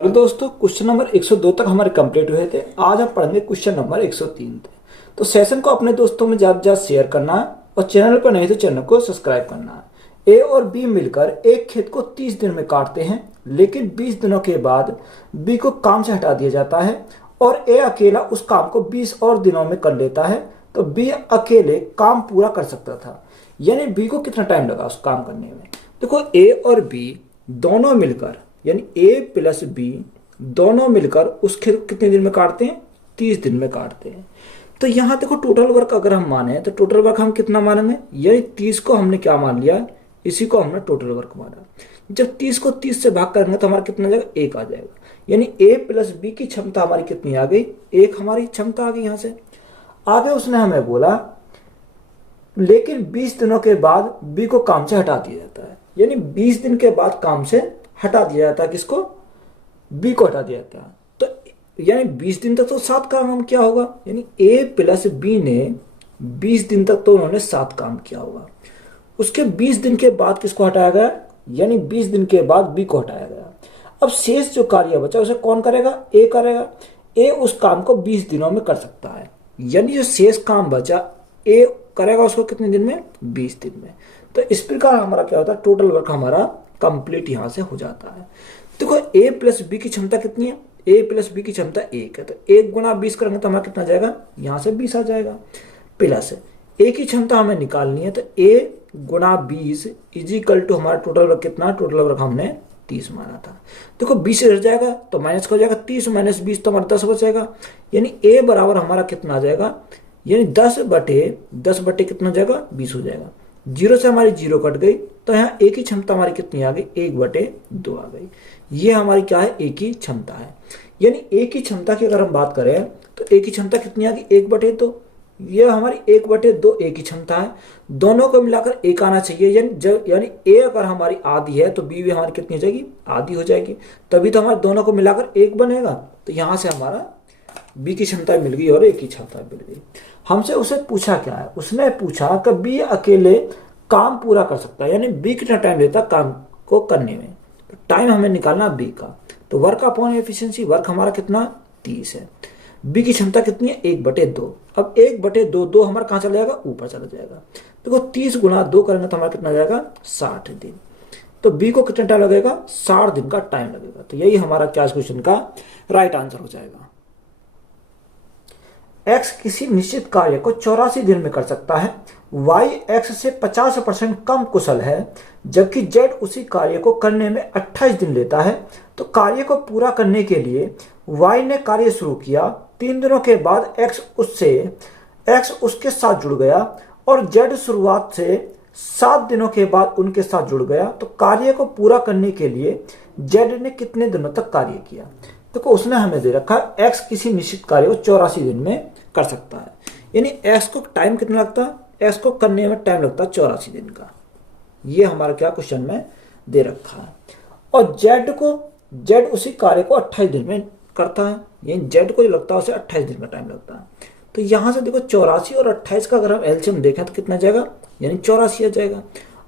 Hello दोस्तों, question number 102 तक हमारे कंप्लीट हुए थे। आज हम पढ़ेंगे क्वेश्चन नंबर 103 थे। तो सेशन को अपने दोस्तों में ज़्यादा से ज़्यादा शेयर करना है और चैनल पर नहीं तो चैनल को सब्सक्राइब करना है। ए और बी मिलकर एक खेत को 30 दिन में काटते हैं, लेकिन 20 दिनों के बाद बी को काम से हटा दिया जाता है और ए अकेला उस काम को 20 और दिनों में कर लेता है। तो बी अकेले काम पूरा कर सकता था, यानी बी को कितना टाइम लगा उस काम करने में। देखो, ए और बी दोनों मिलकर यानी ए प्लस बी दोनों मिलकर उस खेत को कितने दिन में काटते हैं? 30 दिन में काटते हैं। तो यहाँ देखो, टोटल वर्क अगर हम माने तो टोटल वर्क हम कितना मानेंगे? यानी 30 को हमने क्या मान लिया, इसी को हमने टोटल वर्क माना। जब 30 को 30 से भाग करेंगे तो हमारा कितना आ जाएगा? 1 आ जाएगा। यानी ए प्लस बी की क्षमता हमारी कितनी आ गई? 1 हमारी क्षमता आ गई। यहाँ से आगे उसने हमें बोला लेकिन 20 दिनों के बाद बी को काम से हटा दिया जाता है। यानी 20 दिन के बाद काम से हटा दिया जाता है। किसको? बी को हटा दिया जाता है। तो यानी 20 दिन तक तो 7 काम किया होगा। यानी ए प्लस बी ने 20 दिन तक तो उन्होंने 7 काम किया होगा। उसके 20 दिन के बाद किसको हटाया गया? यानी 20 दिन के बाद बी को हटाया गया। अब शेष जो कार्य बचा उसे कौन करेगा? ए करेगा। ए उस काम को 20 दिनों में कर सकता है। यानी जो शेष काम बचा ए करेगा उसको कितने दिन में? 20 दिन में। तो इस प्रकार हमारा क्या होता है? टोटल वर्क हमारा कंप्लीट यहां से हो जाता है। देखो, ए प्लस बी की क्षमता कितनी है? ए प्लस बी की क्षमता 1 है। तो 1 गुना 20 करेंगे तो हमारा कितना जाएगा? यहां से 20 आ जाएगा। प्लस ए की क्षमता हमें निकालनी है, तो ए गुना 20 इजिकल टू हमारा टोटल वर्क कितना? टोटल वर्क हमने 30 माना था। देखो, 20 रह जाएगा तो माइनस का हो जाएगा 30 माइनस 20 तो हमारा 10 बचेगा। यानी ए बराबर हमारा कितना आ जाएगा? यानी 10 बटे कितना हो जाएगा? 20 हो जाएगा। 0 से हमारी 0 कट गई तो यहाँ ए की क्षमता हमारी कितनी आ गई? 1/2 आ गई। ये हमारी क्या है? ए की क्षमता है। यानी ए की क्षमता की अगर हम बात करें तो ए की क्षमता कितनी आ गई? 1/2। ये हमारी 1/2 ए की क्षमता है। दोनों को मिलाकर 1 आना चाहिए। यानी ए अगर हमारी आधी है तो बी भी हमारी कितनी हो जाएगी? आधी हो जाएगी। तभी तो हमारे दोनों को मिलाकर 1 बनेगा। तो यहाँ से हमारा बी की क्षमता मिल गई और ए की क्षमता मिल गई। हमसे उसे पूछा क्या है? उसने पूछा कि बी अकेले काम पूरा कर सकता है, यानी बी कितना टाइम लेता है काम को करने में। तो टाइम हमें निकालना बी का। तो वर्क अपॉन एफिशिएंसी, वर्क हमारा कितना? 30 है। बी की क्षमता कितनी है? 1/2। अब 1/2 दो हमारा कहाँ चला जाएगा? ऊपर चला जाएगा। देखो, 30 गुना 2 करेंगे तो हमारा कितना जाएगा? 60 दिन। तो बी को कितना टाइम लगेगा? 60 दिन का टाइम लगेगा। तो यही हमारा क्या क्वेश्चन का राइट आंसर हो जाएगा। एक्स किसी निश्चित कार्य को 84 दिन में कर सकता है, वाई एक्स से 50% कम कुशल है, जबकि जेड उसी कार्य को करने में 28 दिन लेता है। तो कार्य को पूरा करने के लिए वाई ने कार्य शुरू किया। 3 दिनों के बाद एक्स उसके साथ जुड़ गया और जेड शुरुआत से 7 दिनों के बाद उनके साथ जुड़ गया। तो कार्य को पूरा करने के लिए जेड ने कितने दिनों तक कार्य किया? देखो, उसने हमें दे रखा है एक्स किसी निश्चित कार्य को 84 दिन में कर सकता है। यानी एक्स को टाइम कितना लगता है? एक्स को करने में टाइम लगता है 84 दिन का। ये हमारा क्या क्वेश्चन में दे रखा है। और जेड उसी कार्य को 28 दिन में करता है। यानी जेड को जो लगता है उसे 28 दिन का टाइम लगता है। तो यहां से देखो, 84 और 28 का अगर हम एलसीएम देखें तो कितना जाएगा? यानी 84 आ जाएगा।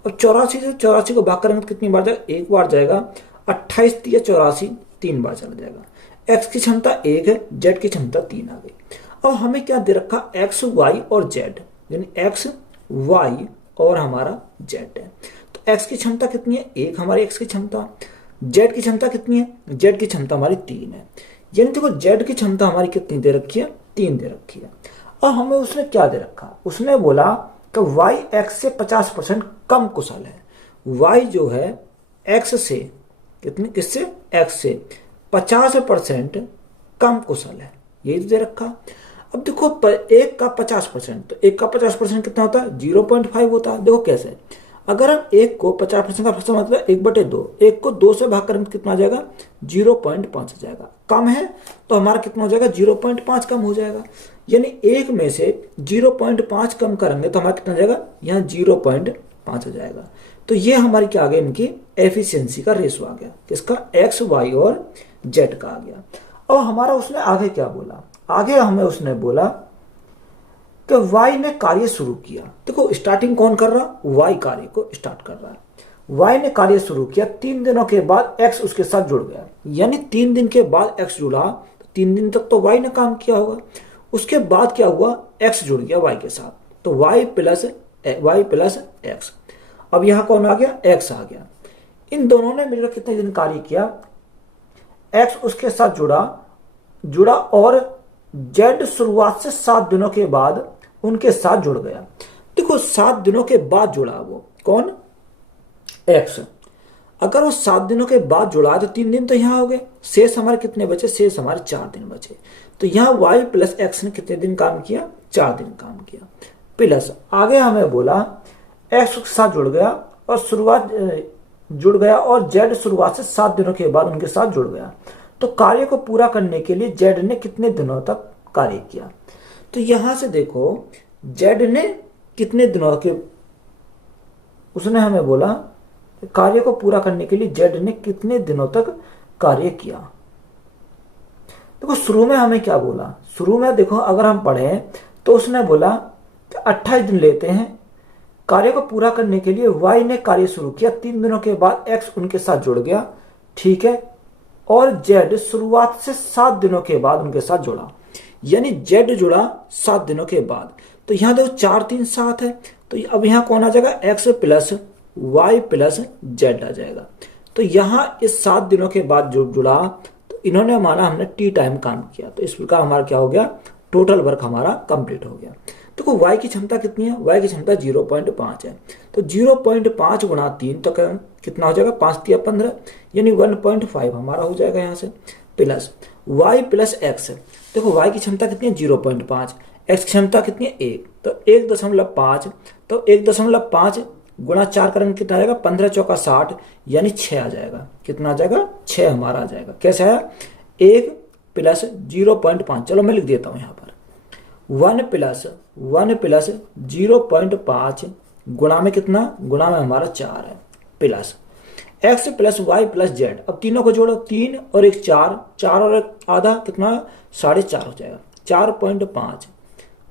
और 84 से 84 को भाग करेंगे तो कितनी बार जाएगा? 1 बार जाएगा। 28 या 84 3 बार चला जाएगा। एक्स की क्षमता 1 है, जेड की क्षमता 3 आ गई। अब हमें क्या दे रखा? एक्स वाई और जेड, यानी एक्स वाई और हमारा जेड है। तो एक्स की क्षमता कितनी है? 1 हमारी एक्स की क्षमता। जेड की क्षमता कितनी है? जेड की क्षमता हमारी 3 है। यानी देखो, जेड की क्षमता हमारी कितनी दे रखी है? 3 दे रखी है। और हमें उसने क्या दे रखा? उसने बोला कि वाई एक्स से 50% कम कुशल है। वाई जो है एक्स से किससे? एक्स से 50% कम कुशल है। यही दे रखा। अब देखो, 1 का 50%, तो 1 का 50% कितना होता है? 0.5 होता है। देखो कैसे, अगर हम 1 को 50% का परसेंट मतलब 1/2, 1 को 2 से भाग करेंगे कितना आ जाएगा? 0.5 आ जाएगा। कम है तो हमारा कितना हो जाएगा? 0.5 कम हो जाएगा। यानी 1 में से 0.5 कम करेंगे तो हमारा कितना जाएगा? यहाँ 0.5 हो जाएगा। तो ये हमारी क्या आ गया? इनकी एफिशिएंसी का रेशो आ गया। किसका? एक्स वाई और जेड का आ गया। अब हमारा उसने आगे क्या बोला? आगे हमें उसने बोला कि वाई ने कार्य शुरू किया। देखो, स्टार्टिंग कौन कर रहा? वाई कार्य को स्टार्ट कर रहा है। वाई ने कार्य शुरू किया, 3 दिनों के बाद एक्स उसके साथ जुड़ गया, यानी 3 दिन के बाद एक्स जुड़ा, तो 3 दिन तक तो वाई ने काम किया होगा। उसके बाद क्या हुआ, एक्स जुड़ गया वाई के साथ, तो वाई प्लस एक्स। अब यहां कौन आ गया, एक्स आ गया। इन दोनों ने मिलकर कितने दिन कार्य किया, एक्स उसके साथ जुड़ा और जेड शुरुआत से 7 दिनों के बाद उनके साथ जुड़ गया। देखो 7 दिनों के बाद जुड़ा, वो कौन, एक्स। अगर वो 7 दिनों के बाद जुड़ा तो 3 दिन तो यहां हो गए, शेष हमारे कितने बचे, शेष हमारे 4 दिन बचे। तो यहां वाई प्लस एक्स ने कितने दिन काम किया, 4 दिन काम किया। प्लस आगे हमें बोला एक्स के साथ जुड़ गया और जेड शुरुआत से 7 दिनों के बाद उनके साथ जुड़ गया। तो कार्य को पूरा करने के लिए जेड ने कितने दिनों तक कार्य किया। तो यहां से देखो जेड ने कितने दिनों के, उसने हमें बोला कार्य को पूरा करने के लिए जेड ने कितने दिनों तक कार्य किया। देखो शुरू में हमें क्या बोला, शुरू में देखो अगर हम पढ़ें तो उसने बोला कि 28 दिन लेते हैं। कार्य को पूरा करने के लिए वाई ने कार्य शुरू किया, 3 दिनों के बाद एक्स उनके साथ जुड़ गया, ठीक है, और जेड शुरुआत से 7 दिनों के बाद उनके साथ जुड़ा, यानी जेड जुड़ा 7 दिनों के बाद। तो यहां देखो 4 3 7 है, तो अब यहां कौन आ जाएगा, X plus Y plus Z आ जाएगा। तो यहां इस 7 दिनों के बाद जो जुड़ा, तो इन्होंने माना हमने टी टाइम काम किया, तो इस प्रकार हमारा क्या हो गया, टोटल वर्क हमारा कंप्लीट हो गया। देखो y की क्षमता कितनी है, y की क्षमता 0.5 है, तो 0.5 गुणा 3 तो कितना हो जाएगा, 5 तिया 15, यानी 1.5 हमारा हो जाएगा यहाँ से। प्लस y प्लस एक्स, देखो y की क्षमता कितनी है 0.5, x की क्षमता कितनी है 1, तो 1.5, तो 1.5 गुणा 4 करेंगे कितना आ जाएगा, 15 चौका 60, यानी 6 आ जाएगा। कितना आ जाएगा, 6 हमारा आ जाएगा। कैसे आया, 1 प्लस 0.5, चलो मैं लिख देता हूँ यहाँ पर, 1 प्लस 0.5 गुणा में कितना, गुणा में हमारा 4 है, plus x plus Y plus z. अब तीनों को जोड़ो, 3 और 1 4, 4 और 1 आधा कितना, 4.5 हो जाएगा। 4.5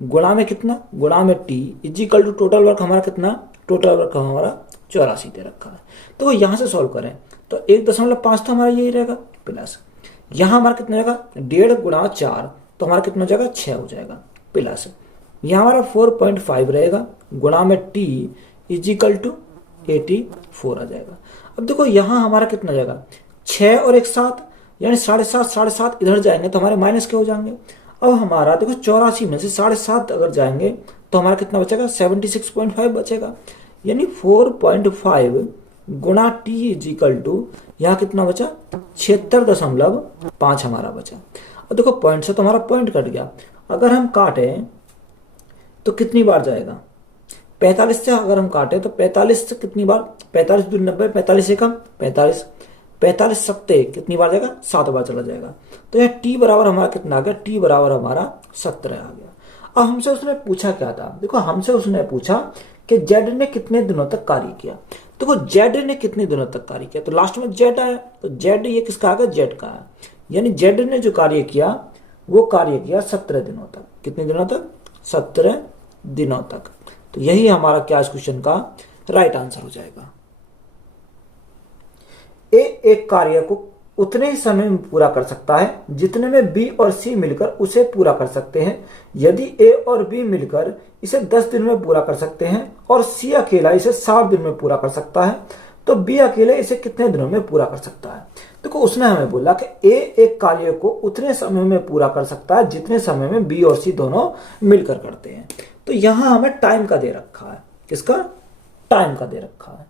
गुणा में कितना, गुणा में t equal to total work हमारा कितना, टोटल वर्क हमारा 84 दे रखा है। तो यहां से सॉल्व करें तो 1.5 तो हमारा यही रहेगा, प्लस यहां हमारा कितना रहेगा, 1.5 गुणा 4, तो हमारा कितना हो जाएगा, 6 हो जाएगा, प्लस यहां हमारा 4.5 रहेगा, गुणा में t इजिकल टू 84 आ जाएगा। अब देखो यहां हमारा कितना जाएगा, 6 और 1 7, यानी 7.5 इधर जाएंगे तो हमारे माइनस के हो जाएंगे। अब हमारा देखो 84 में से 7.5 अगर जाएंगे तो हमारा कितना बचेगा, 76.5 बचेगा, यानी 4.5 गुणा t इजिकल टू यहाँ कितना बचा, 76.5 हमारा बचा। अब देखो पॉइंट से तो हमारा पॉइंट कट गया, अगर हम काटे तो कितनी बार जाएगा, 45 से अगर हम काटे तो 45 से कितनी बार, 45 दूनी 90, 45 एकम 45, 45 सत्ते कितनी बार जाएगा, 7 बार चला जाएगा। तो यहाँ t बराबर हमारा कितना आ गया, t बराबर हमारा 17 आ गया। अब हमसे उसने पूछा क्या था, देखो हमसे उसने पूछा कि जेड ने कितने दिनों तक कार्य किया। देखो जेड ने कितने दिनों तक कार्य किया, तो लास्ट में जेड आया, तो जेड ये किसका आ गया, जेड का है, यानी जेड ने जो कार्य किया वो कार्य किया 17 दिनों तक। कितने दिनों तक, 17 दिनों तक। तो यही हमारा क्या इस क्वेश्चन का राइट आंसर हो जाएगा। ए एक कार्य को उतने ही समय में पूरा कर सकता है जितने में बी और सी मिलकर उसे पूरा कर सकते हैं। यदि ए और बी मिलकर इसे 10 दिन में पूरा कर सकते हैं और सी अकेला इसे 7 दिन में पूरा कर सकता है, तो बी अकेले इसे कितने दिनों में पूरा कर सकता है। देखो उसने हमें बोला कि ए एक कार्य को उतने समय में पूरा कर सकता है जितने समय में बी और सी दोनों मिलकर करते हैं। तो यहां हमें टाइम का दे रखा है, किसका, टाइम का दे रखा है।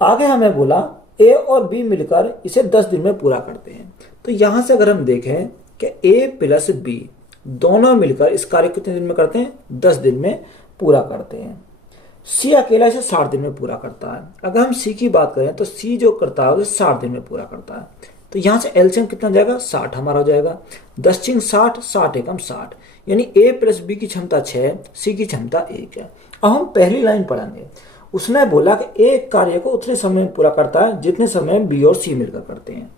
आगे हमें बोला ए और बी मिलकर इसे 10 दिन में पूरा करते हैं। तो यहां से अगर हम देखें कि ए प्लस बी दोनों मिलकर इस कार्य कितने दिन में करते हैं, 10 दिन में पूरा करते हैं। सी अकेला इसे 60 दिन में पूरा करता है। अगर हम सी की बात करें तो सी जो करता है उसे 60 दिन में पूरा करता है। तो यहां से एलसीएम कितना जाएगा, 60 हमारा हो जाएगा। 10 चिंग 60, 60 एकम 60, यानी ए प्लस बी की क्षमता 6, सी की क्षमता 1 है। अब हम पहली लाइन पढ़ेंगे। उसने बोला कि एक कार्य को उतने समय में पूरा करता है जितने समय बी और सी मिलकर करते हैं,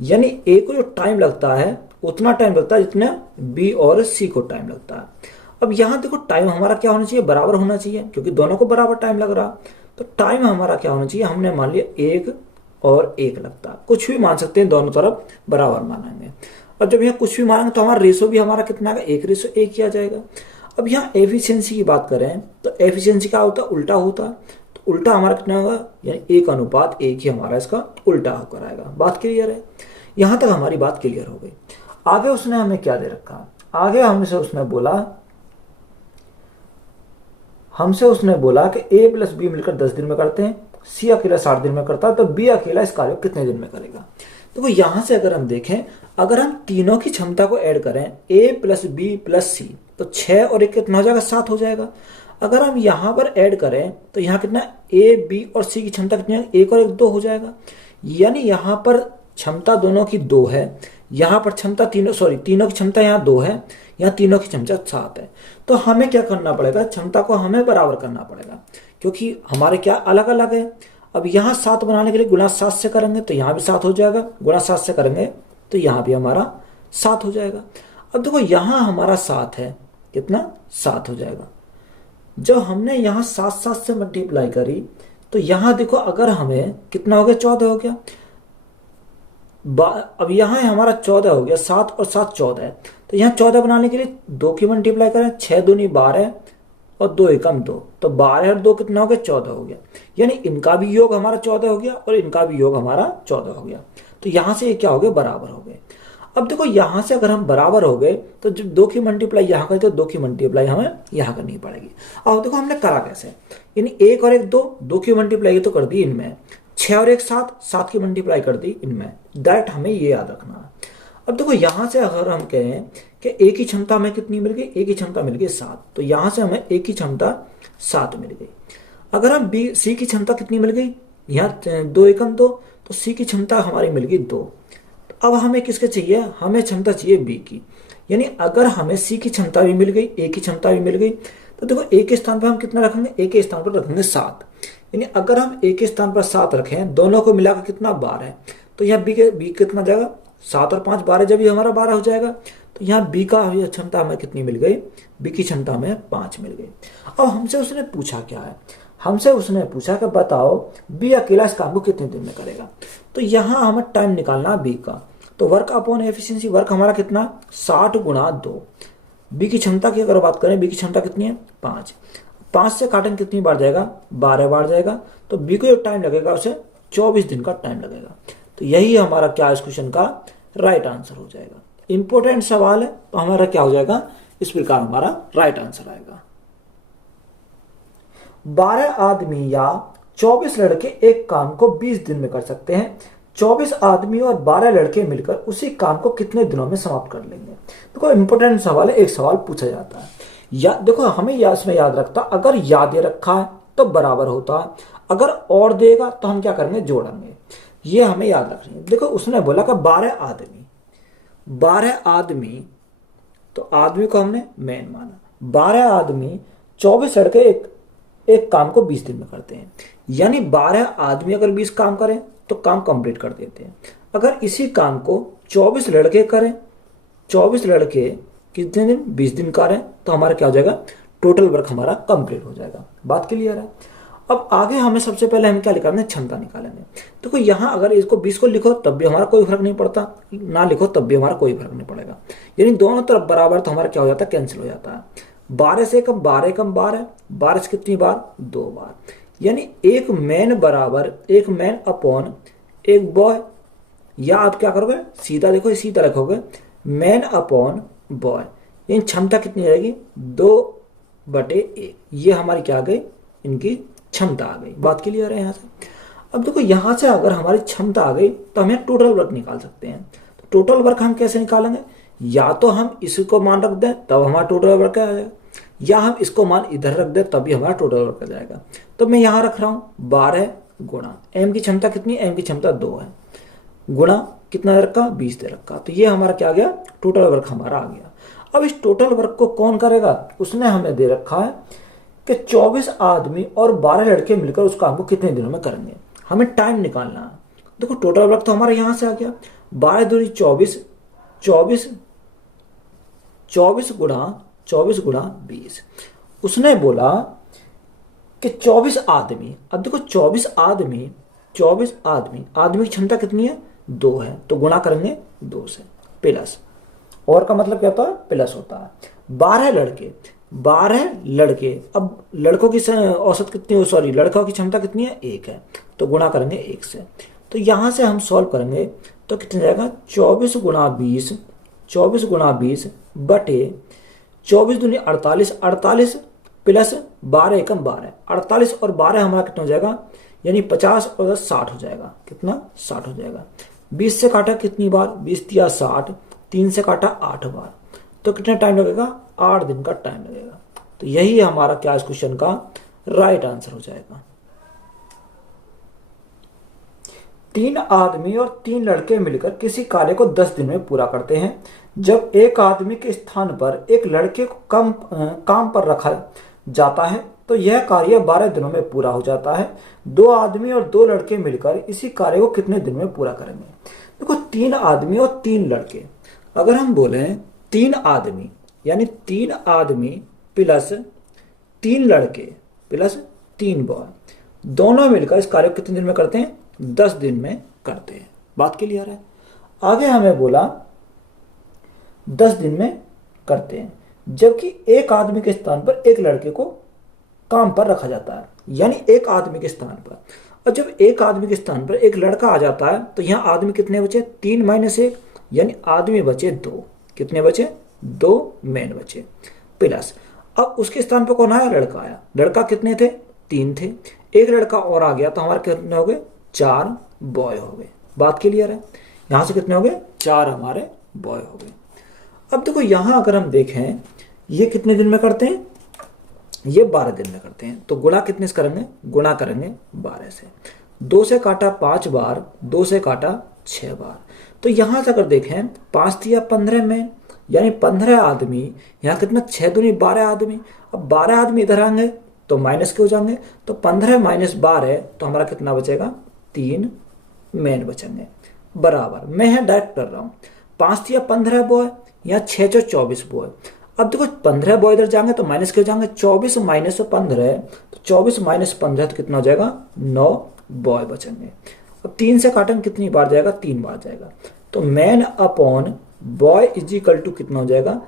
यानी ए को जो टाइम लगता है उतना टाइम लगता है जितना बी और सी को टाइम लगता है। अब यहां देखो टाइम हमारा क्या होना चाहिए, बराबर होना चाहिए, क्योंकि दोनों को बराबर टाइम लग रहा। तो टाइम हमारा क्या होना चाहिए, हमने मान लिया 1 और 1 लगता, कुछ भी मान सकते हैं, दोनों तरफ बराबर मानेंगे। और जब यहाँ कुछ भी मानेंगे तो हमारा रेशो भी हमारा कितना आएगा, 1:1 ही आ जाएगा। अब यहाँ एफिशिएंसी की बात करें तो एफिशिएंसी का होता उल्टा होता, तो उल्टा हमारा कितना होगा, यानी 1:1 ही हमारा इसका उल्टा होकर आएगा। बात क्लियर है, यहाँ तक हमारी बात क्लियर हो गई। आगे उसने हमें क्या दे रखा, आगे हमसे उसने बोला कि A + B मिलकर 10 दिन में करते हैं, C अकेला 60 दिन में करता है, तो B अकेला इस कार्य को कितने दिन में करेगा। देखो यहां से अगर हम देखें, अगर हम तीनों की क्षमता को ऐड करें A + B + C, तो 6 और 1 कितना हो जाएगा, 7 हो जाएगा। अगर हम यहां पर ऐड करें तो यहाँ कितना, A, B और C की क्षमता कितनी है, 1 और 1 2 हो जाएगा। यानी यहाँ पर क्षमता दोनों की 2 है, यहाँ पर क्षमता तीनों की क्षमता यहाँ 2 है, यहाँ तीनों की क्षमता 7 है। तो हमें क्या करना पड़ेगा, क्षमता को हमें बराबर करना पड़ेगा, क्योंकि हमारे क्या अलग अलग है। अब यहाँ 7 बनाने के लिए गुणा 7 से करेंगे तो यहाँ भी 7 हो जाएगा, गुणा 7 से करेंगे तो यहाँ भी हमारा 7 हो जाएगा। अब देखो यहाँ हमारा 7 है, कितना, 7 हो जाएगा। जब हमने यहाँ 7 से मल्टीप्लाई करी तो यहाँ देखो, अगर हमें कितना हो गया, 14 हो गया। अब यहाँ हमारा 14 हो गया, 7 और 7 14 है, तो यहाँ 14 बनाने के लिए 2 की मल्टीप्लाई करें, 6 दूनी 12 और 2 एकम 2, तो 12 और 2 कितना हो गया, 14 हो गया। यानी इनका भी योग हमारा 14 हो गया और इनका भी योग हमारा 14 हो गया। तो यहाँ से ये क्या हो गया, बराबर हो गए। अब देखो यहाँ से अगर हम बराबर हो गए तो जब 2 की मल्टीप्लाई यहाँ करें तो 2 की मल्टीप्लाई हमें यहाँ करनी पड़ेगी। अब देखो हमने करा कैसे, यानी 1 और 1 2 की मल्टीप्लाई तो कर दी इनमें, 6 और 1 7 की मल्टीप्लाई कर दी इनमें। डायरेक्ट हमें ये याद रखना है। अब देखो यहाँ से अगर हम कहें कि A की क्षमता हमें कितनी मिल गई, A की क्षमता मिल गई 7, तो यहाँ से हमें A की क्षमता 7 मिल गई। अगर हम C की क्षमता कितनी मिल गई, यहाँ 2 एकम 2, तो C की क्षमता हमारी मिल गई 2। अब हमें किसके चाहिए, हमें क्षमता चाहिए B की। यानी अगर हमें C की क्षमता भी मिल गई, A की क्षमता भी मिल गई, तो देखो A के स्थान पर हम कितना रखेंगे, A के स्थान पर रखेंगे 7। यानी अगर हम A के स्थान पर 7 रखें, दोनों को मिलाकर कितना 12, तो यहाँ B कितना जाएगा, 7 और 5 12, जब ये हमारा 12 हो जाएगा। तो यहाँ B का क्षमता हमें कितनी मिल गई, B की क्षमता हमें 5 मिल गई। अब हमसे उसने पूछा क्या है, हमसे उसने पूछा कि बताओ B अकेला इस काम को कितने दिन में करेगा। तो यहाँ हमें टाइम निकालना B का, तो वर्क अपॉन एफिशिएंसी, वर्क हमारा कितना, 60 गुणा 2। B की क्षमता की अगर बात करें, B की क्षमता कितनी है, 5 से काटेंगे कितनी बार जाएगा, 12 बार जाएगा। तो B को जो टाइम लगेगा उसे 24 दिन का टाइम लगेगा। तो यही हमारा क्या इस क्वेश्चन का राइट आंसर हो जाएगा। इंपॉर्टेंट सवाल है, तो हमारा क्या हो जाएगा, इस प्रकार हमारा राइट आंसर आएगा। 12 आदमी या 24 लड़के एक काम को 20 दिन में कर सकते हैं। 24 आदमी और 12 लड़के मिलकर उसी काम को कितने दिनों में समाप्त कर लेंगे। देखो इंपॉर्टेंट सवाल है, एक सवाल पूछा जाता है। या देखो हमें इसमें याद रखता, अगर या दे रखा है तो बराबर होता है, अगर और देगा तो हम क्या करेंगे, जोड़ेंगे। ये हमें याद रखना है। देखो उसने बोला कि 12 आदमी, तो आदमी को हमने मेन माना। 12 आदमी 24 लड़के एक काम को 20 दिन में करते हैं। यानी 12 आदमी अगर 20 काम करें तो काम कंप्लीट कर देते हैं। अगर इसी काम को 24 लड़के करें, 24 लड़के कितने दिन, 20 दिन करें, तो हमारा क्या हो जाएगा, टोटल वर्क हमारा कंप्लीट हो जाएगा। बात क्लियर है। अब आगे हमें सबसे पहले हम क्या निकालेंगे, क्षमता निकालेंगे। देखो यहाँ अगर इसको 20 को लिखो तब भी हमारा कोई फर्क नहीं पड़ता, ना लिखो तब भी हमारा कोई फर्क नहीं पड़ेगा। यानी दोनों तरफ बराबर, तो हमारा क्या हो जाता है, कैंसिल हो जाता है। 12 से कम 12 कम 12, 12 से कितनी बार, 2 बार। यानी एक मैन बराबर एक मैन अपॉन एक बॉय, या आप क्या करोगे, सीधा देखो सीधा रखोगे, मैन अपॉन बॉय। यानी क्षमता कितनी रहेगी, 2/1। ये हमारी क्या आ गई, इनकी क्षमता आ गई। बात क्लियर है यहाँ से। अब देखो यहाँ से अगर हमारी क्षमता आ गई तो हमें टोटल वर्क निकाल सकते हैं। तो टोटल वर्क हम कैसे निकालेंगे, या तो हम इसको मान रख दें तब हमारा टोटल वर्क आ जाएगा, या हम इसको मान इधर रख दें तभी हमारा टोटल वर्क आ जाएगा। तो मैं यहाँ रख रहा हूँ 12 गुणा एम की क्षमता कितनी, एम की क्षमता 2 है, गुणा कितना दे रखा, 20 दे रखा। तो ये हमारा क्या आ गया, टोटल वर्क हमारा आ गया। अब इस टोटल वर्क को कौन करेगा, उसने हमें दे रखा है कि 24 आदमी और 12 लड़के मिलकर उस काम को कितने दिनों में करेंगे। हमें टाइम निकालना है। देखो टोटल वर्क तो हमारा यहां से आ गया, 12 दूनी 24, 24 गुणा 20। उसने बोला कि 24 आदमी, अब देखो 24 आदमी आदमी की क्षमता कितनी है, 2 है, तो गुणा करेंगे 2 से, प्लस, और का मतलब क्या होता है, प्लस होता है। 12 लड़के, अब लड़कों की औसत कितनी, सॉरी लड़कों की क्षमता कितनी है, 1 है, तो गुणा करेंगे 1 से। तो यहां से हम सॉल्व करेंगे तो कितना जाएगा, 24 गुणा 20 बटे 24 दूनी 48, 48 प्लस 12 एकम 12, 48 और 12 हमारा कितना हो जाएगा, यानी 50 और 10 60 हो जाएगा, कितना 60 हो जाएगा। 20 से काटा कितनी बार, 20 दिया 60, 3 से काटा 8 बार, तो कितना टाइम लगेगा, 8 दिन का टाइम लगेगा। तो यही हमारा क्या इस क्वेश्चन का राइट आंसर हो जाएगा। 3 आदमी और 3 लड़के मिलकर किसी कार्य को 10 दिन में पूरा करते हैं। जब एक आदमी के स्थान पर एक लड़के को काम पर रखा जाता है तो यह कार्य 12 दिनों में पूरा हो जाता है। 2 आदमी और 2 लड़के मिलकर इसी कार्य को कितने दिन में पूरा करेंगे। देखो 3 आदमी और 3 लड़के, अगर हम बोले 3 आदमी यानी 3 आदमी प्लस 3 लड़के प्लस 3 बॉय, दोनों मिलकर इस कार्य को कितने दिन में करते हैं, 10 दिन में करते हैं। बात क्लियर है। आगे हमें बोला 10 दिन में करते हैं, जबकि एक आदमी के स्थान पर एक लड़के को काम पर रखा जाता है, यानी एक आदमी के स्थान पर। और जब एक आदमी के स्थान पर एक लड़का आ जाता है तो यहाँ आदमी कितने बचे, 3 माइनस 1, यानी आदमी बचे 2। कितने बचे, 2 मैन बचे, प्लस अब उसके स्थान पर कौन आया, लड़का आया। लड़का कितने थे, 3 थे, एक लड़का और आ गया तो हमारे कितने हो गए, 4 बॉय हो गए। बात क्लियर है। यहां से कितने हो गए, 4 हमारे बॉय हो गए। अब देखो यहां अगर हम देखें ये कितने दिन में करते हैं, ये 12 दिन में करते हैं, तो गुणा कितने से करेंगे, गुणा करेंगे 12 से। 2 से काटा 5 बार, 2 से काटा 6 बार, तो यहां से अगर देखें 5 दिया 15 में, यानी 15 आदमी, यहाँ कितना 6 दूनी 12 आदमी। अब 12 आदमी इधर आएंगे तो माइनस के हो जाएंगे, तो 15 माइनस 12 तो हमारा कितना बचेगा, 3 मैन बचेंगे, बराबर। मैं यहाँ डायरेक्ट कर रहा हूँ, 5 दिया 15 बॉय, यहाँ 6 जो 24 बॉय। अब देखो 15 बॉय इधर जाएंगे तो माइनस के हो जाएंगे, 24 माइनस 15 तो 24 माइनस 15 तो कितना हो जाएगा, 9 बॉय बचेंगे। अब 3 से काटेंगे कितनी बार जाएगा, 3 बार जाएगा, तो man upon boy is equal to कितना हो जाएगा,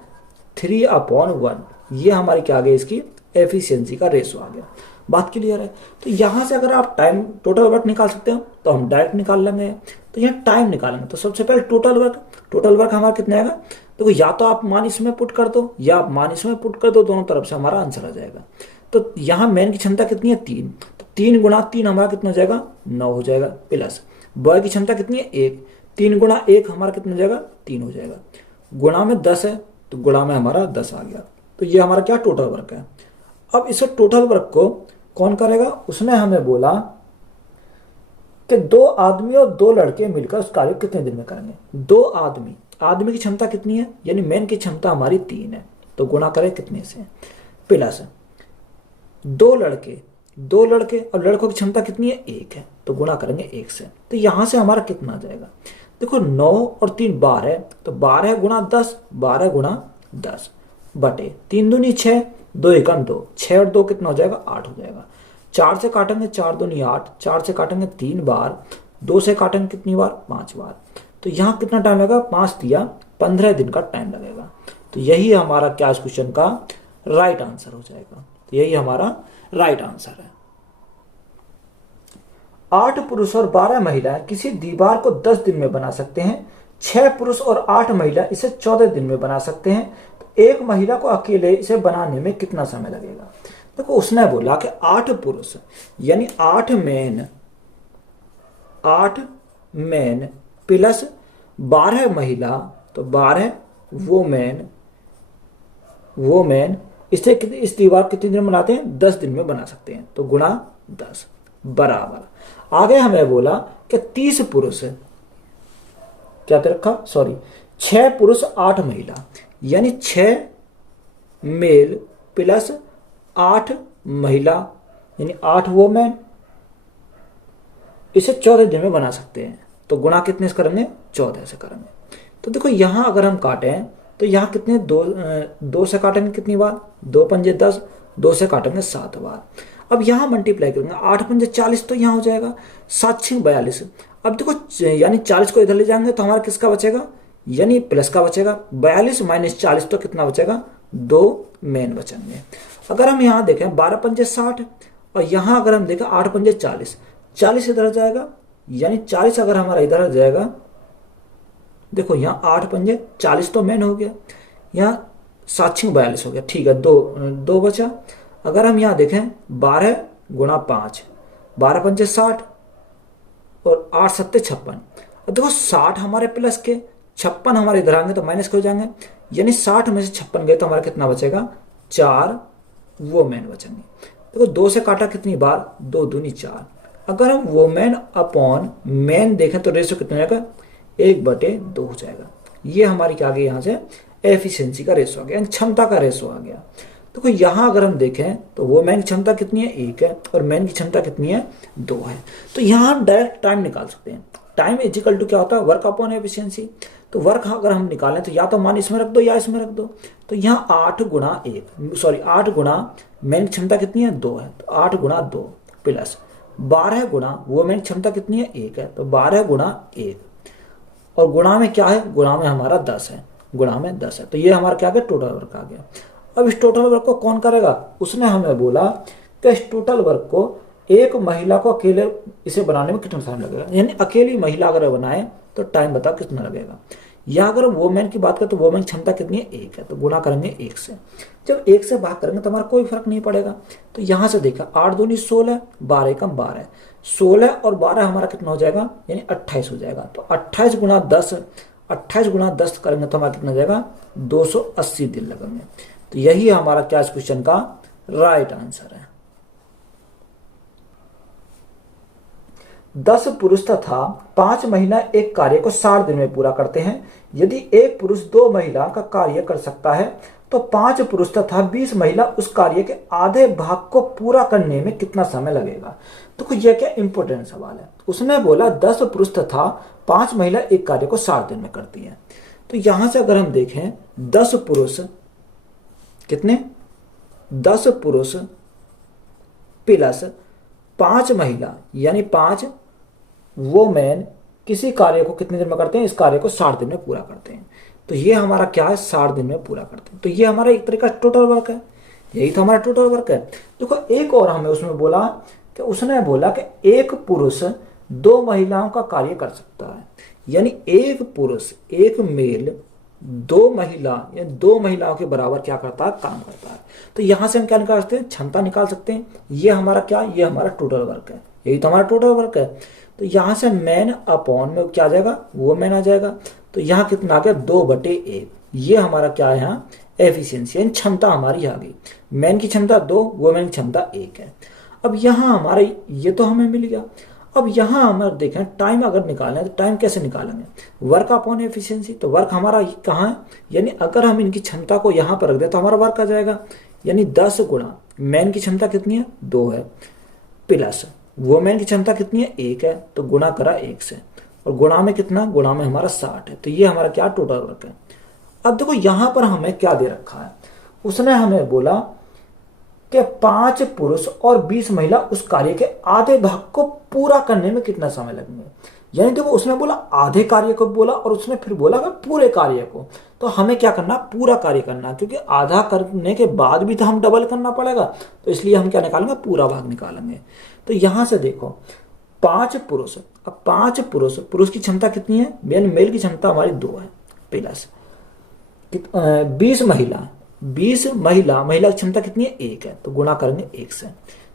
3/1। ये हमारी क्या आ गई, इसकी एफिशिएंसी का रेशो आ गया। बात क्लियर है। तो यहां से अगर आप टाइम टोटल वर्क निकाल सकते हो तो हम डायरेक्ट निकाल लेंगे। तो यहाँ टाइम निकालेंगे तो सबसे पहले टोटल वर्क हमारा कितना आएगा, देखो या तो आप मान इसमें पुट कर दो या आप मान इसमें पुट कर दो, दोनों तरफ से हमारा आंसर आ जाएगा। तो यहाँ मैन की क्षमता कितनी है, 3, तो 3 गुणा 3 हमारा कितना हो जाएगा, 9 हो जाएगा, प्लस बॉय की क्षमता कितनी है, 1, 3 गुणा 1 हमारा कितना हो जाएगा, 3 हो जाएगा, गुणा में 10 है तो गुणा में हमारा 10 आ गया। तो ये हमारा क्या टोटल वर्क है। अब इस टोटल वर्क को कौन करेगा, उसने हमें बोला कि 2 आदमी और 2 लड़के मिलकर उस कार्य को कितने दिन में करेंगे। 2 आदमी की क्षमता कितनी है, यानी मैन की क्षमता हमारी 3 है, तो गुणा करें कितने से, प्लस 2 लड़के और लड़कों की क्षमता कितनी है, 1 है, तो गुणा करेंगे 1 से। तो यहां से हमारा कितना आ जाएगा, देखो 9 और 3 12, तो 12 गुणा 10, 12 गुणा 10 बटे 3 दूनी 6, 2 एकम 2, 6 और 2 कितना हो जाएगा, 8 हो जाएगा। 4 से काटेंगे 4 दूनी 8, 4 से काटेंगे 3 बार, 2 से काटेंगे कितनी बार, 5 बार, तो यहाँ कितना टाइम लगेगा, 5 दिया 15 दिन का टाइम लगेगा। तो यही हमारा क्या इस क्वेश्चन का राइट आंसर हो जाएगा। तो यही हमारा राइट आंसर है। 8 पुरुष और 12 महिलाएं किसी दीवार को 10 दिन में बना सकते हैं। 6 पुरुष और 8 महिला इसे 14 दिन में बना सकते हैं। तो एक महिला को अकेले इसे बनाने में कितना समय लगेगा। देखो उसने बोला कि 8 पुरुष यानी 8 मैन प्लस 12 महिला, तो 12 वो मैन इसे इस दीवार कितने दिन बनाते हैं, 10 दिन में बना सकते हैं, तो गुणा 10 बराबर। आगे हमें बोला कि 30 पुरुष, क्या रखा, सॉरी 6 पुरुष 8 महिला, यानी 6 मेल प्लस 8 महिला, यानी 8 वो मैन इसे 14 दिन में बना सकते हैं, तो गुणा कितने से करेंगे, 14 से करेंगे। तो देखो यहां अगर हम काटें तो यहां कितने, 2 से काटेंगे कितनी बार, 2 पंजे 10, 2 से काटेंगे 7 बार। अब यहाँ मल्टीप्लाई करेंगे, 8 पंजे 40 तो यहाँ हो जाएगा, 7 6 42। अब देखो यानी 40 को इधर ले जाएंगे तो हमारा किसका बचेगा, यानी प्लस का बचेगा। 42 माइनस 40 तो कितना बचेगा, 2 मेन बचेंगे। अगर हम यहाँ देखें 12 पंजे 60 और यहाँ अगर हम देखें 8 पंजे 40, 40 इधर आ जाएगा, यानी 40 अगर हमारा इधर आ जाएगा, देखो यहाँ 8 पंजे 40 तो मेन हो गया, यहाँ 7 6 42 हो गया, ठीक है, दो बचा। अगर हम यहाँ देखें 12 गुणा 5, 12 पंजे 60 और 8 सत्ते 56। अब देखो 60 हमारे प्लस के, 56 हमारे इधर आएंगे तो माइनस के हो जाएंगे, यानी 60 में से 56 गए तो हमारा कितना बचेगा, 4 वो मैन बचेंगे। देखो 2 से काटा कितनी बार, 2 दूनी 4। अगर हम वोमेन अपॉन मैन देखें तो रेशो कितना हो जाएगा, 1/2 हो जाएगा। ये हमारी क्या आ गई, यहाँ से एफिशिएंसी का रेशो आ गया, क्षमता का रेशो आ गया। देखो यहाँ अगर हम देखें तो वोमेन की क्षमता कितनी है, 1 है, और मैन की क्षमता कितनी है, 2 है। तो यहाँ हम डायरेक्ट टाइम निकाल सकते हैं। टाइम इजिकल टू क्या होता है, वर्क अपॉन एफिशिएंसी। तो वर्क अगर हम निकालें तो या तो मान इसमें रख दो या इसमें रख दो। तो यहाँ 8 गुणा मैन की क्षमता कितनी है, 2 है, तो 8 गुणा 2 प्लस 12 गुणा वोमेन की क्षमता कितनी है, 1 है, तो 12 गुणा 1, और गुणा में क्या है, गुणा में हमारा 10 है, गुणा में 10 है। तो ये हमारा क्या आ गया, टोटल वर्क आ गया। अब इस टोटल वर्क को कौन करेगा, उसने हमें बोला कि इस टोटल वर्क को एक महिला को अकेले इसे बनाने में कितना टाइम लगेगा, यानी अकेली महिला अगर बनाए तो टाइम बताओ कितना लगेगा। या अगर वोमेन की बात करें तो वोमेन क्षमता कितनी है, 1 है, तो गुणा करेंगे 1 से। जब 1 से भाग करेंगे तो हमारा कोई फर्क नहीं पड़ेगा। तो यहाँ से देखा 8 दूनी 16, 12 कम 12, 16 और 12 हमारा कितना हो जाएगा, यानी 28 हो जाएगा। तो 28 गुणा 10, 28 गुणा 10 करेंगे तो हमारा कितना जाएगा, 280 दिन लगेंगे। तो यही हमारा क्या इस क्वेश्चन का राइट आंसर है। 10 पुरुष तथा 5 महिला एक कार्य को 60 दिन में पूरा करते हैं। यदि एक पुरुष 2 महिला का कार्य कर सकता है तो 5 पुरुष तथा 20 महिला उस कार्य के आधे भाग को पूरा करने में कितना समय लगेगा। तो यह क्या इंपॉर्टेंट सवाल है। उसने बोला 10 पुरुष तथा 5 महिला एक कार्य को 60 दिन में करती है। तो यहां से अगर हम देखें 10 पुरुष कितने, 10 पुरुष प्लस 5 महिला यानी 5 वोमेन किसी कार्य को कितने दिन में करते हैं, इस कार्य को 60 दिन में पूरा करते हैं। तो ये हमारा क्या है, 60 दिन में पूरा करते हैं। तो ये हमारा एक तरीका टोटल वर्क है, यही तो हमारा टोटल वर्क है। देखो एक और हमें उसमें बोला कि उसने बोला कि एक पुरुष 2 महिलाओं का कार्य कर सकता है, यानी एक पुरुष एक मेल 2 महिला या 2 महिलाओं के बराबर क्या करता है, काम करता है। तो यहां से हम क्या निकाल सकते हैं, क्षमता निकाल सकते हैं। ये हमारा क्या, ये हमारा टोटल वर्क है, यही तो हमारा टोटल वर्क है। तो यहां से मैन अपॉन में क्या आ जाएगा, वो मैन आ जाएगा। तो यहाँ कितना आ गया, 2/1। ये हमारा क्या है, यहाँ एफिशिएंसी यानी क्षमता हमारी आ गई। मैन की क्षमता 2, वोमेन की क्षमता 1 है। अब यहाँ हमारा ये तो हमें मिल गया। अब यहाँ हम देखें टाइम अगर निकालें तो टाइम कैसे निकालेंगे, वर्क अपॉन एफिशिएंसी। तो वर्क हमारा कहाँ है, यानी अगर हम इनकी क्षमता को यहाँ पर रख दें तो हमारा वर्क आ जाएगा, यानी 10 गुणा मैन की क्षमता कितनी है, 2 है, प्लस वोमेन की क्षमता कितनी है, 1 है, तो गुणा करा 1 से, और गुणा में कितना, गुणा में हमारा 60 है। तो ये हमारा क्या टोटल वर्क है। अब देखो यहाँ पर हमें क्या दे रखा है, उसने हमें बोला कि 5 पुरुष और 20 महिला उस कार्य के आधे भाग को पूरा करने में कितना समय लगेंगे। यानी देखो उसने बोला आधे कार्य को बोला और उसने फिर बोला कि पूरे कार्य को। तो हमें क्या करना, पूरा कार्य करना, क्योंकि आधा करने के बाद भी तो हम डबल करना पड़ेगा। तो इसलिए हम क्या निकालेंगे, पूरा भाग निकालेंगे। तो यहां से देखो 5 पुरुष, अब 5 पुरुष की क्षमता कितनी है, मेल की क्षमता हमारी 2 है, प्लस 20 महिला की क्षमता कितनी है, 1 है, तो गुणा करेंगे 1 से।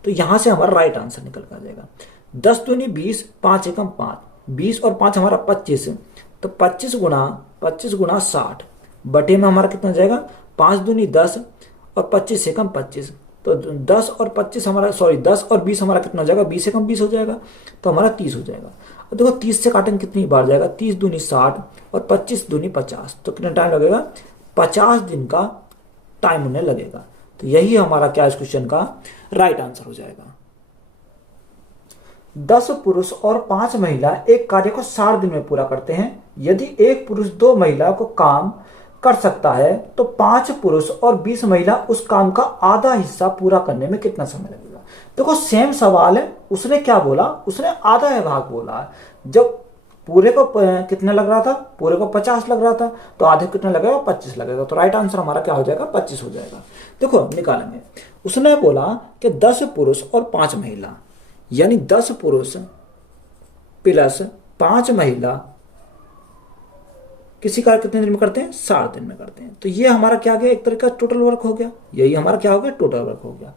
तो यहां से हमारा राइट आंसर निकल कर जाएगा। 10 दूनी 20, 5 एकम 5, 20 और 5 हमारा 25, तो 25 गुणा 60 बटे में हमारा कितना जाएगा, 5 दूनी 10 और 25 एकम 25, तो 10 और 25 हमारा 10 और 20 हमारा कितना हो जाएगा, 20 एकम 20 हो जाएगा, तो हमारा 30 हो जाएगा। और देखो 30 से काटेंगे कितनी बार जाएगा, 30 दूनी 60 और 25 दूनी 50, तो कितना टाइम लगेगा, 50 दिन का टाइम उन्हें लगेगा। तो यही हमारा क्या इस क्वेश्चन का राइट आंसर हो जाएगा। 10 पुरुष और 5 महिला एक कार्य को 60 दिन में पूरा करते हैं। यदि एक पुरुष 2 महिला को काम कर सकता है तो 5 पुरुष और 20 महिला उस काम का आधा हिस्सा पूरा करने में कितना समय लगेगा। देखो सेम सवाल है, उसने क्या बोला, उसने आधा है भाग बोला है। जब पूरे को कितने लग रहा था, पूरे को 50 लग रहा था, तो आधे कितने लगेगा, 25 लगेगा। तो राइट आंसर हमारा क्या हो जाएगा, 25 हो जाएगा। देखो निकालेंगे। उसने बोला कि 10 पुरुष और 5 महिला, यानी 10 पुरुष प्लस 5 महिला किसी कार्य कितने दिन में करते हैं, 60 दिन में करते हैं। तो ये हमारा क्या गया, एक तरह का टोटल वर्क हो गया। यही हमारा क्या हो गया, टोटल वर्क हो गया।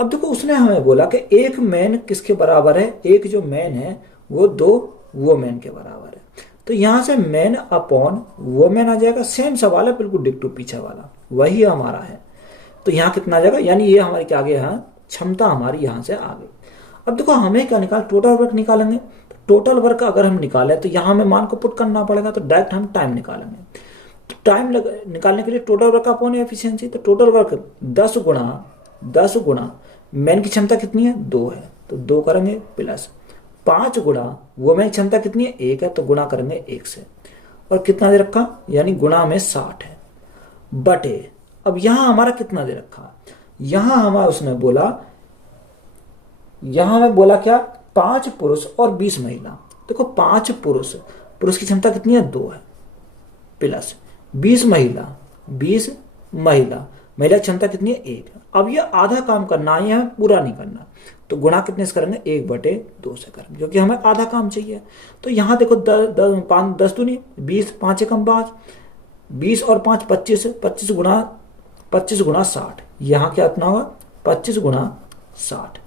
अब देखो उसने हमें बोला कि एक मैन किसके बराबर है, एक जो मैन है वो 2 वोमेन के बराबर है। तो यहां से मैन अपॉन वोमेन आ जाएगा। सेम सवाल है, बिल्कुल डिक्टो पीछे वाला वही हमारा है। तो यहाँ कितना आ जाएगा, यानी ये हमारी क्या आ गई, यहाँ क्षमता हमारी यहां से आ गई। अब देखो हमें क्या निकाल, टोटल वर्क निकालेंगे। टोटल वर्क अगर हम निकालें तो यहाँ हमें मान को पुट करना पड़ेगा, तो डायरेक्ट हम टाइम निकालेंगे। तो टाइम निकालने के लिए टोटल वर्क अपॉन एफिशिएंसी, तो टोटल वर्क 10 गुणा मैन की क्षमता कितनी है, 2 है, तो 2 करेंगे प्लस 5 गुणा वोमेन की क्षमता कितनी है, 1 है, तो गुणा करेंगे 1 से। और कितना दे रखा, यानी गुणा में 60 है बटे। अब यहां हमारा कितना दे रखा, यहां हमारा उसने बोला, यहां हमें बोला क्या, 5 पुरुष और 20 महिला। देखो 5 पुरुष, पुरुष की क्षमता कितनी है, 2 है, प्लस 20 महिला, 20 महिला, महिला की क्षमता कितनी है, 1 है। अब ये आधा काम करना है, हमें पूरा नहीं करना, तो गुणा कितने से करेंगे, 1/2 से करेंगे, क्योंकि हमें आधा काम चाहिए। तो यहाँ देखो 10 दूनी 20, 5 एकम 5, 20 और 5 25, 25 गुणा 60, यहाँ क्या इतना होगा, 25 गुणा 60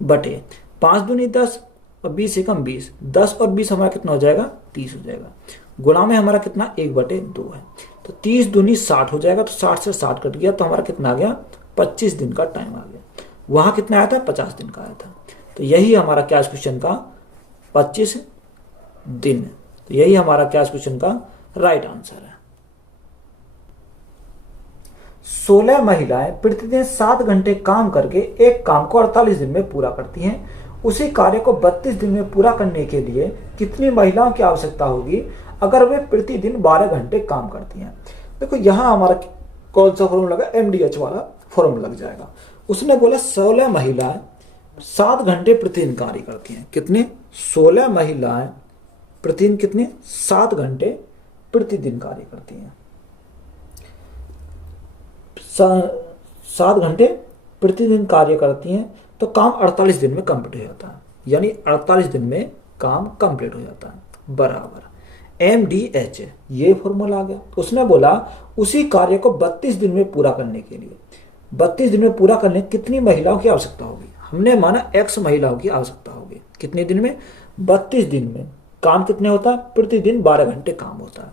बटे 5 दूनी 10 और 20 एकम 20, 10 और 20 हमारा कितना हो जाएगा, 30 हो जाएगा। गुणा में हमारा कितना, 1/2 है, तो 30 दूनी 60 हो जाएगा। तो 60 से 60 कट गया, तो हमारा कितना आ गया, 25 दिन का टाइम आ गया। वहां कितना आया था, 50 दिन का आया था। तो यही हमारा क्या क्वेश्चन का 25 दिन, तो यही हमारा क्या क्वेश्चन का राइट आंसर है। 16 महिलाएं प्रतिदिन 7 घंटे काम करके एक काम को 48 दिन में पूरा करती हैं। उसी कार्य को 32 दिन में पूरा करने के लिए कितनी महिलाओं की आवश्यकता होगी अगर वे प्रतिदिन 12 घंटे काम करती हैं। देखो यहां हमारा कौन सा फॉर्मूला लगा, MDH वाला फॉर्मूला लग जाएगा। उसने बोला 16 महिलाएं 7 घंटे प्रतिदिन कार्य करती हैं। कितने, 16 महिलाएं प्रतिदिन कितने, 7 घंटे प्रतिदिन कार्य करती हैं। 7 घंटे प्रतिदिन कार्य करती हैं, तो काम 48 दिन में कंप्लीट हो जाता है, यानी 48 दिन में काम कंप्लीट हो जाता है, बराबर MDH, ये फॉर्मूला आ गया। उसने बोला उसी कार्य को 32 दिन में पूरा करने के लिए, 32 दिन में पूरा करने कितनी महिलाओं की आवश्यकता होगी। हमने माना X महिलाओं की आवश्यकता होगी, कितने दिन में, 32 दिन में। काम कितने होता है, प्रतिदिन 12 घंटे काम होता है,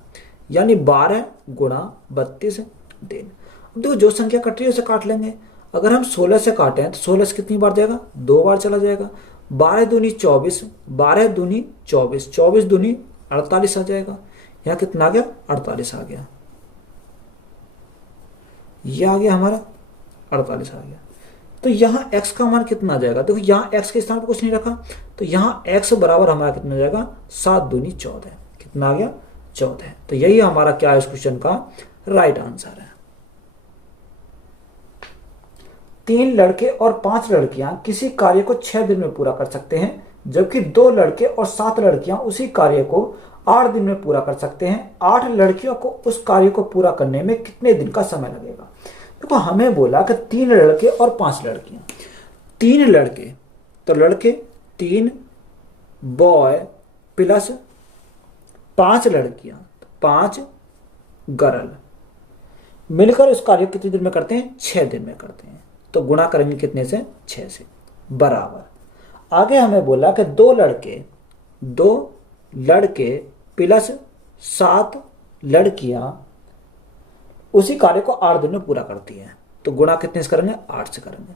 यानी 12 गुणा 32 दिन। देखो जो संख्या कट रही है उसे काट लेंगे। अगर हम 16 से काटें तो 16 से कितनी बार जाएगा, 2 बार चला जाएगा। 12 दूनी 24, 12 दूनी 24, 24 दूनी 48 आ जाएगा। यहाँ कितना आ गया, 48 आ गया, ये आ गया हमारा 48 आ गया। तो यहाँ x का मान कितना आ जाएगा, देखो यहाँ x के स्थान पर कुछ नहीं रखा, तो यहाँ x बराबर हमारा कितना हो जाएगा, 7 दूनी 14, कितना आ गया, 14। तो यही हमारा क्या है इस क्वेश्चन का राइट आंसर है। 3 लड़के और 5 लड़कियां किसी कार्य को 6 दिन में पूरा कर सकते हैं, जबकि 2 लड़के और 7 लड़कियां उसी कार्य को 8 दिन में पूरा कर सकते हैं। 8 लड़कियों को उस कार्य को पूरा करने में कितने दिन का समय लगेगा। देखो हमें बोला कि 3 लड़के और 5 लड़कियां, 3 लड़के तो लड़के 3 बॉय प्लस 5 लड़कियां 5 गर्ल मिलकर उस कार्य को कितने दिन में करते हैं, 6 दिन में करते हैं। तो गुणा करेंगे कितने से, 6 से, बराबर। आगे हमें बोला कि 2 लड़के प्लस 7 लड़कियां उसी कार्य को 8 दिन में पूरा करती हैं। तो गुणा कितने से करेंगे, 8 से करेंगे।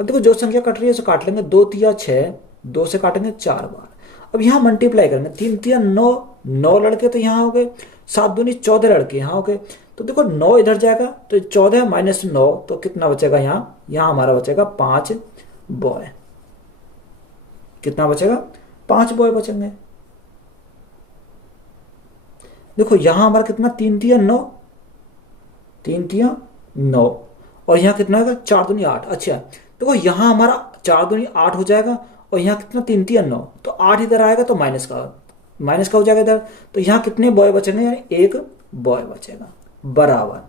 अब देखो जो संख्या कट रही है उसे काट लेंगे, 2 तिया 6, 2 से काटेंगे 4 बार। अब यहाँ मल्टीप्लाई करेंगे, 3 तिया 9, 9 लड़के तो यहाँ हो गए, 7 दूनी 14 लड़के यहाँ हो गए। तो देखो 9 इधर जाएगा, तो 14 माइनस 9, तो कितना बचेगा यहाँ हमारा बचेगा 5 बॉय। कितना बचेगा, 5 बॉय बचेंगे। देखो यहाँ हमारा कितना, 3 तिया 9, 3 तिया 9, और यहाँ कितना होगा, 4 दूनी 8। अच्छा देखो यहाँ हमारा 4 दूनी 8 हो जाएगा, और यहाँ कितना 3 3 9, तो 8 इधर आएगा तो माइनस का हो जाएगा इधर, तो यहाँ कितने बॉय बचेंगे, यानी एक बॉय बचेगा, बराबर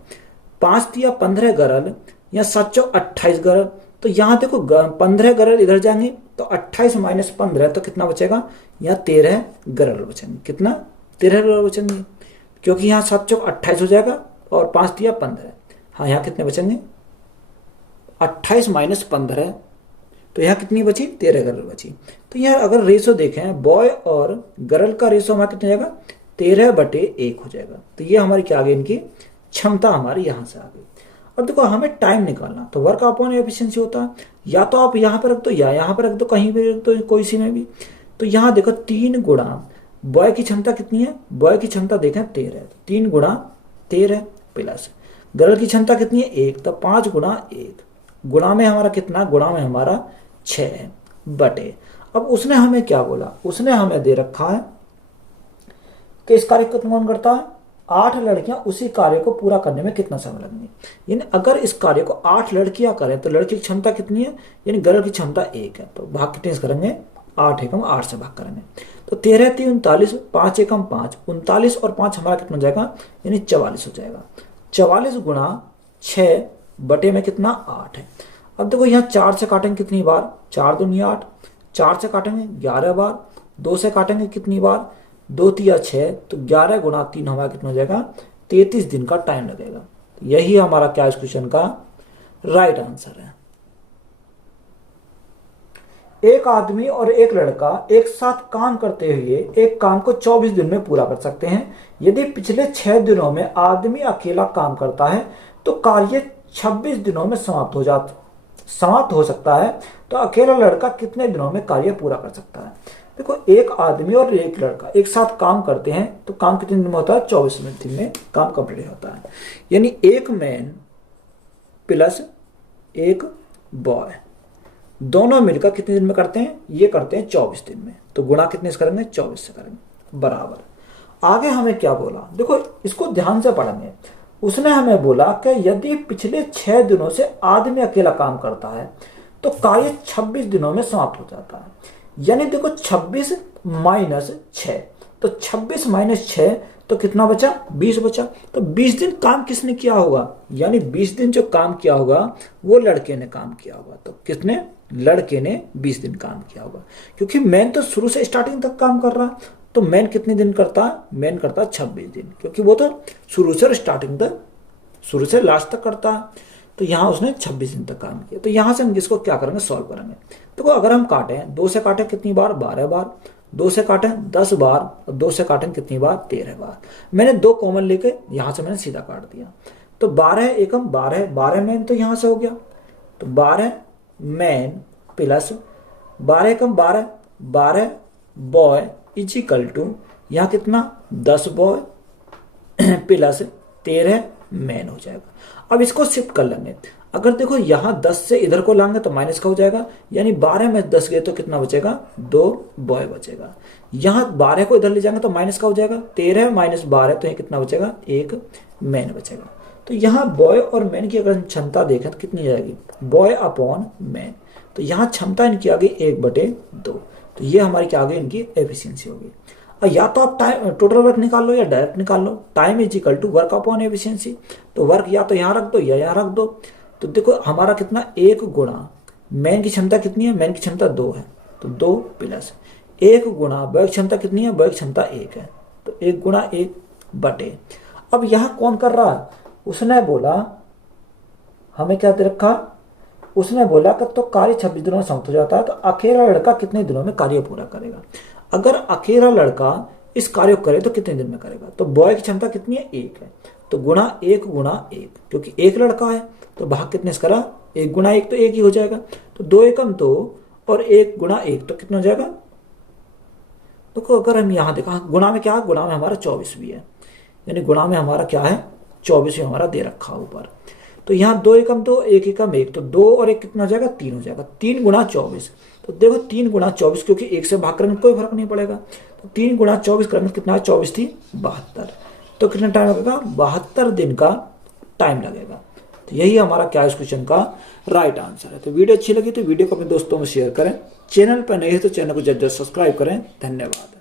5 तिया 15 गरल, या 7 चौक 28 गरल, तो यहाँ देखो 15 गरल इधर जाएंगे तो 28 माइनस 15 तो कितना बचेगा, यहाँ 13 गरल बचेंगे, कितना 13 गरल बचेंगे, क्योंकि यहाँ 7 चौक 28 हो जाएगा और 5 तिया 15, हाँ यहाँ कितने बचेंगे 28 माइनस 15, तो यहाँ कितनी बची 13 गरल बची। तो यहाँ अगर रेशो देखें बॉय और गरल का रेशो हमारा कितना जाएगा 13/1 हो जाएगा। तो ये हमारी क्या आ गई, इनकी क्षमता हमारी यहाँ से आ गई। अब देखो हमें टाइम निकालना, तो वर्क अपॉन एफिशिएंसी होता है, या तो आप यहाँ पर रख दो या यहाँ पर रख दो, कहीं भी रख दो, कोई सी में भी। तो यहाँ देखो 3 गुणा बॉय की क्षमता कितनी है, बॉय की क्षमता देखें 13, 3 गुणा 13 प्लस गरल की क्षमता कितनी है 1, तो 5 गुणा 1, गुणा में हमारा कितना, गुणा में हमारा 6 बटे। अब उसने हमें क्या बोला, उसने हमें दे रखा है कि इस कार्य को कौन करता है, 8 लड़कियां उसी कार्य को पूरा करने में कितना समय लगेंगे। यानी अगर इस कार्य को 8 लड़कियां करें तो लड़की की क्षमता कितनी है, यानी गरल की क्षमता 1 है, तो भाग कितने से करेंगे 8 एकम 8 से भाग करेंगे, तो 13 3 39, 5 एकम 5 39, और 5 हमारा कितना हो जाएगा, यानी 44 हो जाएगा। 44 गुणा 6 बटे में कितना 8 है। अब देखो यहाँ 4 से काटेंगे कितनी बार, 4 दूनी 8, 4 से काटेंगे 11 बार, 2 से काटेंगे कितनी बार, 2 तिया 6, तो 11 गुणा 3 हमारा कितना हो जाएगा 33 दिन का टाइम लगेगा। तो यही हमारा क्या इस क्वेश्चन का राइट आंसर है। एक आदमी और एक लड़का एक साथ काम करते हुए एक काम को 24 दिन में पूरा कर सकते हैं। यदि पिछले 6 दिनों में आदमी अकेला काम करता है तो कार्य 26 दिनों में समाप्त हो सकता है, तो अकेला लड़का कितने दिनों में कार्य पूरा कर सकता है। देखो एक आदमी और एक लड़का एक साथ काम करते हैं तो काम कितने दिन में होता है, 24 दिन में काम कंप्लीट होता है। यानी एक मैन प्लस एक बॉय दोनों मिलकर कितने दिन में करते हैं, ये करते हैं 24 दिन में, तो गुणा कितने से करेंगे 24 से करेंगे, बराबर। आगे हमें क्या बोला, देखो इसको ध्यान से पढ़ेंगे। उसने हमें बोला कि यदि पिछले 6 दिनों से आदमी अकेला काम करता है तो कार्य 26 दिनों में समाप्त हो जाता है। यानी देखो 26 माइनस 6, तो 26 माइनस 6 तो कितना बचा, 20 बचा। तो 20 दिन काम किसने किया होगा, यानी 20 दिन जो काम किया होगा वो लड़के ने काम किया होगा। तो किसने, लड़के ने 20 दिन काम किया होगा, क्योंकि मैन तो शुरू से स्टार्टिंग तक काम कर रहा, तो मैन कितने दिन करता, मैन करता 26 दिन, क्योंकि वो तो शुरू से स्टार्टिंग तक, शुरू से लास्ट तक करता है। तो यहाँ उसने 26 दिन तक काम किया। तो यहाँ से हम इसको क्या करेंगे, सॉल्व करेंगे। देखो अगर हम काटें, 2 से काटें कितनी बार, 12 बार, 2 से काटें 10 बार, और 2 से काटें कितनी बार, 13 बार। मैंने 2 कॉमन लेके यहाँ से मैंने सीधा काट दिया, तो 12 एकम 12, 12 मैन तो यहाँ से हो गया, तो 12 man plus 12 Ekam 12, 12 boy is equal to यहाँ कितना 10 बॉय प्लस 13 मैन हो जाएगा। अब इसको शिफ्ट कर लेंगे। अगर देखो यहाँ 10 से इधर को लाएंगे तो माइनस का हो जाएगा, यानी 12 में 10 गए तो कितना बचेगा, 2 बॉय बचेगा। यहाँ 12 को इधर ले जाएंगे तो माइनस का हो जाएगा, 13 माइनस 12 तो ये कितना बचेगा, 1 मैन बचेगा। तो यहाँ बॉय और मैन की अगर क्षमता देखें तो कितनी जाएगी, बॉय अपॉन मैन। तो यहाँ क्षमता इनकी आ गई 1/2, तो ये हमारी क्या आ गई, इनकी एफिशिएंसी होगी। या तो आप टाइम टोटल वर्क निकाल लो या डायरेक्ट निकाल लो, time is equal to work upon efficiency. तो वर्क या तो यहाँ रख दो या यहाँ रख दो। तो देखो हमारा कितना 1 गुणा मैन की क्षमता कितनी है, मैन की क्षमता 2 है, तो 2 प्लस 1 गुणा बॉय की क्षमता कितनी है, बॉय की क्षमता 1 है, तो 1 गुणा 1 बटे। अब यहाँ कौन कर रहा है, उसने बोला हमें क्या दे रखा, उसने बोला कि तो कार्य 26 दिनों में समाप्त हो जाता है, तो अकेला लड़का कितने दिनों में कार्य पूरा करेगा। अगर अकेला लड़का इस कार्य को करे तो कितने दिन में करेगा, तो बॉय की क्षमता कितनी है, 1 है, तो गुणा 1 गुणा 1, क्योंकि एक लड़का है तो भाग कितने से करा, 1 गुणा 1 तो 1 ही हो जाएगा, तो 2 एकम 2 और 1 गुणा 1 तो कितना हो जाएगा। तो अगर हम यहाँ देखा गुणा में क्या है, गुणा में हमारा 24 भी है, यानी गुणा में हमारा क्या है 24 भी हमारा दे रखा ऊपर। तो यहाँ 2 एकम 2 1 एकम 1, तो 2 और 1 कितना हो जाएगा, 3 हो जाएगा, 3 गुणा 24। तो देखो 3 गुणा 24, क्योंकि 1 से भाग करने में कोई फर्क नहीं पड़ेगा, तो 3 गुणा 24 करने में कितना, 24 थी 72, तो कितना टाइम लगेगा, 72 दिन का टाइम लगेगा। तो तो यही हमारा क्या इस क्वेश्चन का राइट आंसर है। तो वीडियो अच्छी लगी तो वीडियो को अपने दोस्तों में शेयर करें, चैनल पर नए हैं तो चैनल को जल्द सब्सक्राइब करें। धन्यवाद।